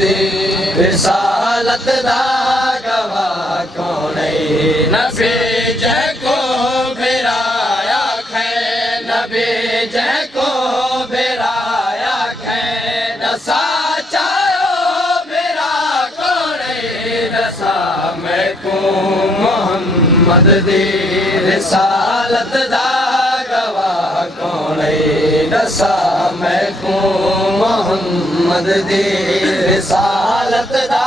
दी रिसालत दा गवाह कौन है नबी जैको भेराया खे नबी जैको भेराया खे नसा चायो भेरा कौन है नसा मैं को मोहम्मद दी रिसालत दा गवाह कौन है नसा मैं को मोहम्मद दी रिसालत दा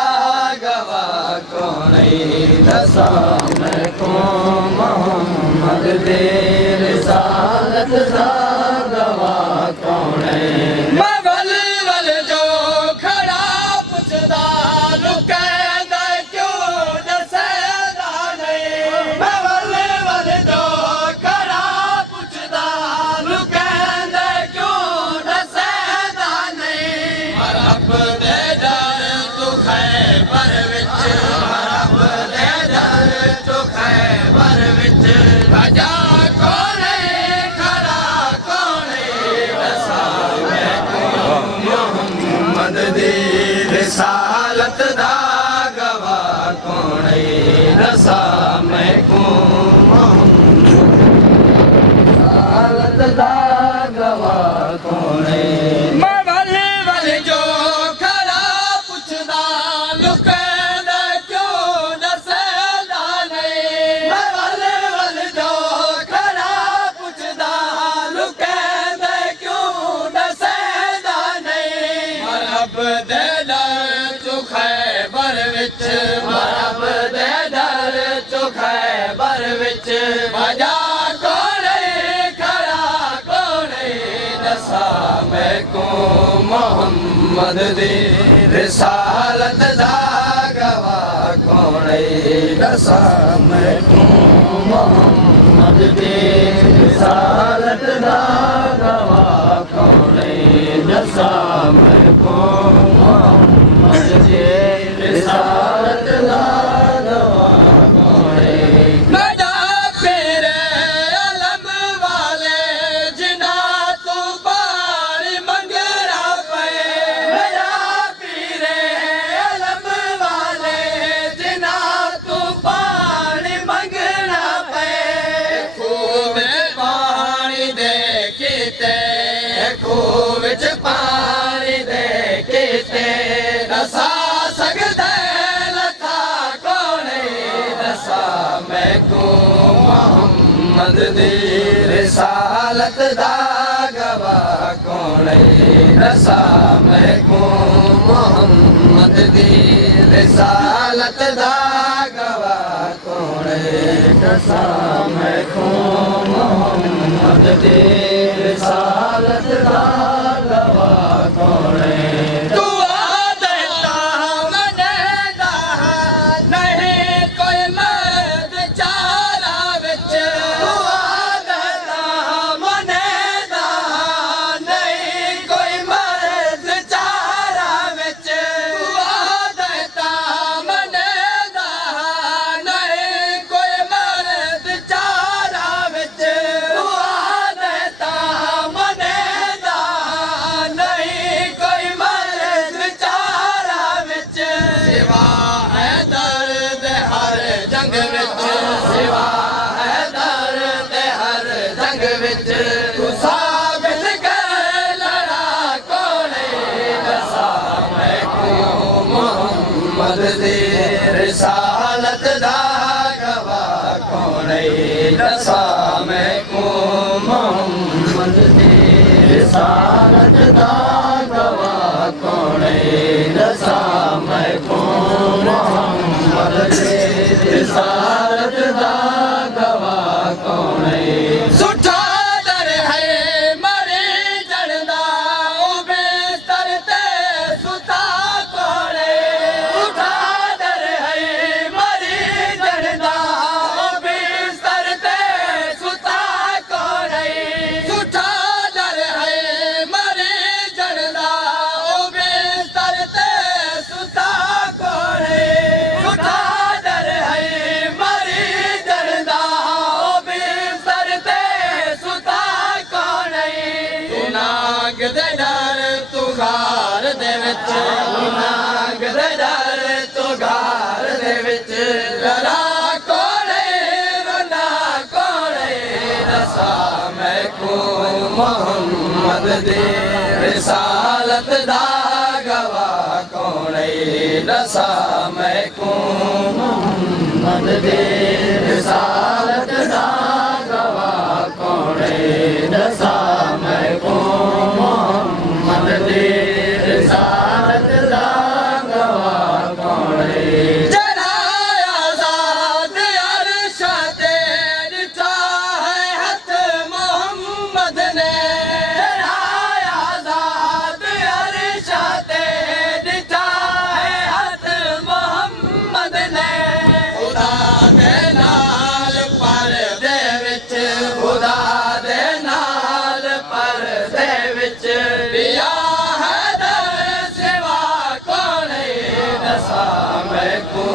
गवाह कौन है नसा मैं को मोहम्मद दी रिसालत दा गवाह कौन है मैं वल वल जो खड़ा पुछदा लुकैंदा क्यों दसदा नहीं मैं वल वल जो खड़ा पुछदा लुकैंदा क्यों दसदा नहीं रब दे दर तू खैबर विच रब दे दर तू खैबर विच भजा कौन है खड़ा कौन है दसा मैं मोहम्मद दी रिसालत दा गवाह कौन है दसा मैं को रिसालत दा गवाह कौन है मैं वल वल जो खड़ा पुछदा लुकैंदा क्यों दसदा नहीं मैं वल वल जो खड़ा पुछदा लुकैंदा क्यों दसदा नहीं रब दे दर तू खैबर विच रब दे दर तू खैबर विच भजा कौन है खड़ा कौन है दसा मैं को मोहम्मद दी रिसालत दा गवाह कौन है दसा मैं को मोहम्मद दी रिसालत दा गवाह कौन है दसा मैं को मोहम्मद दी रिसालत दा गवाह कौन है मेरा पीरे अलम वाले जिना तू पानी मंगरा पे मेरा पीरे अलम वाले जिना तू पानी मंगना पे खूह में पानी दे किते खूह विच पानी दे किते दसा सकदे लखा कौन है दसा मैं को मोहम्मद दी रिसालत दा गवाह कौन है दसा मैं को मोहम्मद दी रिसालत दा गवाह कौन है दसा मैं को मोहम्मद दी रिसालत दा गवाह कौन है तू आदता मनेदा नहीं कोई मर्द चारा विच तू आदता मनेदा नहीं कोई मर्द चारा विच तू आदता मनेदा नहीं कोई मर्द चारा विच तू आदता मनेदा नहीं कोई मर्द चारा विच सिवा है दर्द हर जंग विच सिवा है दर्द हर जंग विच तू साबित कर लड़ा कौन है दसा मैं को मोहम्मद दी रिसालत दा गवाह कौन है दसा मैं को मोहम्मद दी रिसालत दा गवाह कौन है दसा मैं को मोहम्मद दी रिसालत दा गवाह कौन है सुठा दर है मरी जड़दा ओ बिस्तर ते सुता कौन है सुठा दर है मरी जड़दा ओ बिस्तर ते सुता कौन है सुठा दर है मरी जड़दा ओ बिस्तर ते सुता कौन है सुठा दर है मरी जड़दा ओ बिस्तर ते सुता कौन है तू नाग दे डर तू खार दे विच मोहम्मद दे रिसालत दा गवाह कौन दसा मैं को मोहम्मद दे रिसालत दा गवाह कौन दसा मैं को मोहम्मद दे रिसालत दा गवाह कौन जरा आजाद अरश ते दिता है हथ मोहम्मद ने जरा आजाद अरश ते दिता है हथ मोहम्मद ने खुदा दे नाल परदे विच खुदा दे नाल परदे विच पिया है दर सिवा कौन दसा मैं को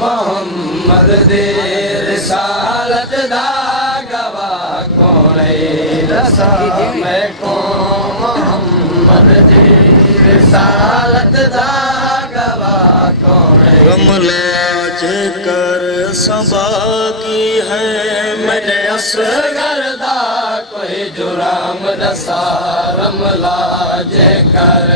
मोहम्मद दे रिसालत दा गवाह कौन दसा मैं को मोहम्मद दे रिसालत दा गवाह कौन कमलाज कर सबा की है मेरे असगर दा कोई जुराम दसा रमला जे कर